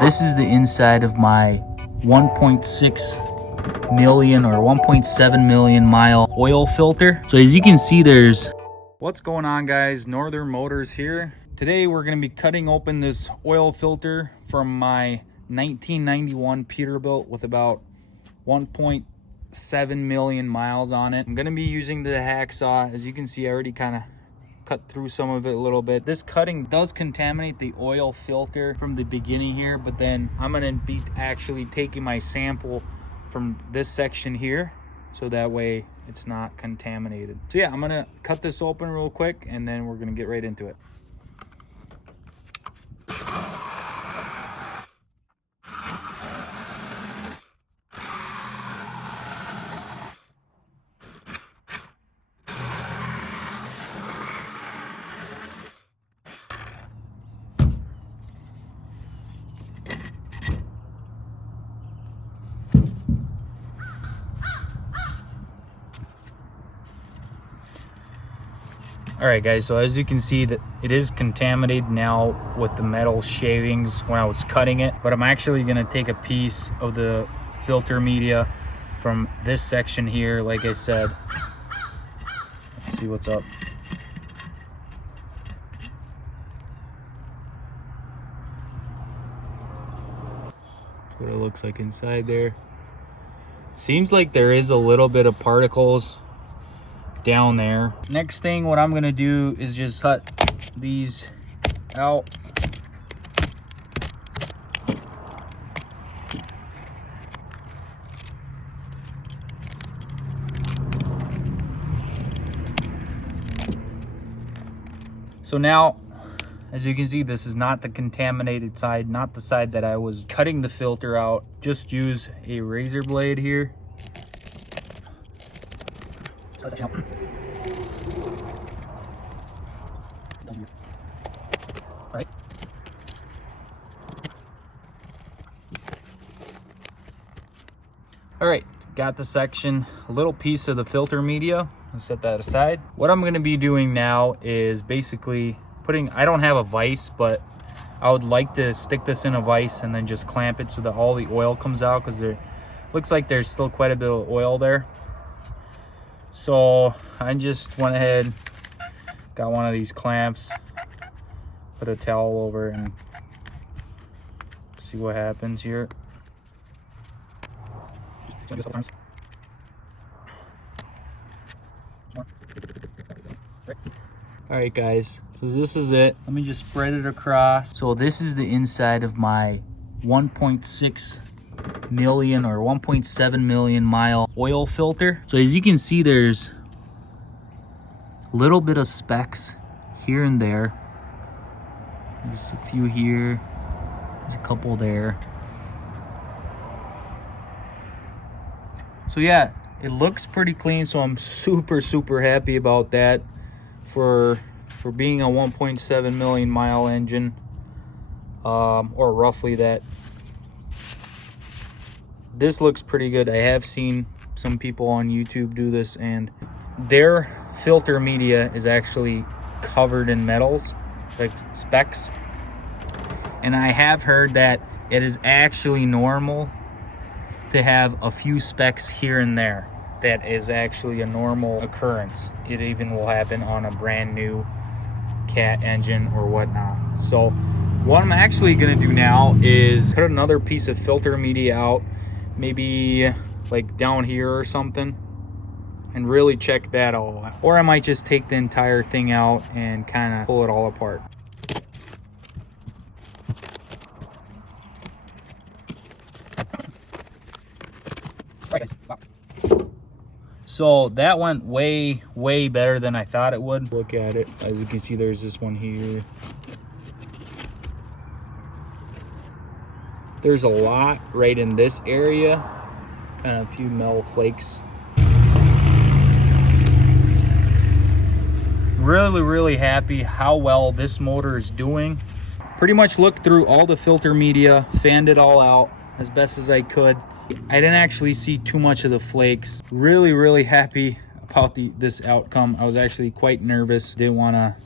This is the inside of my 1.6 million or 1.7 million mile oil filter. So as you can see, there's... What's going on, guys? Northern Motors here. Today we're going to be cutting open this oil filter from my 1991 Peterbilt with about 1.7 million miles on it. I'm going to be using the hacksaw. As you can see, I already kind of cut through some of it a little bit. This cutting does contaminate the oil filter from the beginning here, but then I'm going to be actually taking my sample from this section here, so that way it's not contaminated. So yeah, I'm going to cut this open real quick and then we're going to get right into it. All right, guys, so as you can see, that it is contaminated now with the metal shavings when I was cutting it, but I'm actually gonna take a piece of the filter media from this section here, like I said. Let's see what's up. That's what it looks like inside there. Seems like there is a little bit of particles down there. Next thing, what I'm gonna do is just cut these out. So now, as you can see, this is not the contaminated side, not the side that I was cutting the filter out. Just use a razor blade here. Right. All right, got the section, a little piece of the filter media. I'll set that aside. What I'm gonna be doing now is basically putting, I don't have a vise, but I would like to stick this in a vise and then just clamp it so that all the oil comes out, because there looks like there's still quite a bit of oil there. So I just went ahead, got one of these clamps, put a towel over and see what happens here. Just a couple times. All right, guys, so this is it. Let me just spread it across. So this is the inside of my 1.6 million or 1.7 million mile oil filter. So as you can see, there's a little bit of specks here and there. Just a few here, there's a couple there. So yeah, it looks pretty clean, so I'm super happy about that for being a 1.7 million mile engine, or roughly that. This looks pretty good. I have seen some people on YouTube do this, and their filter media is actually covered in metals, like specks. And I have heard that it is actually normal to have a few specks here and there. That is actually a normal occurrence. It even will happen on a brand new cat engine or whatnot. So what I'm actually gonna do now is cut another piece of filter media out, maybe like down here or something, and really check that all out. Or I might just take the entire thing out and kind of pull it all apart. Right, guys. Wow. So that went way better than I thought it would. Look at it. As you can see, there's this one here. There's a lot right in this area, and a few metal flakes. Really happy how well this motor is doing. Pretty much looked through all the filter media, fanned it all out as best as I could. I didn't actually see too much of the flakes. Really happy about this outcome. I was actually quite nervous. Didn't want to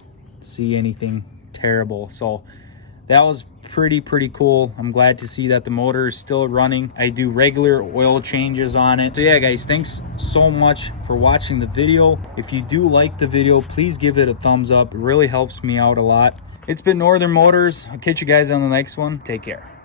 see anything terrible. So that was pretty cool. I'm glad to see that the motor is still running. I do regular oil changes on it. So yeah guys, thanks so much for watching the video. If you do like the video, please give it a thumbs up. It really helps me out a lot. It's been Northern Motors. I'll catch you guys on the next one. Take care.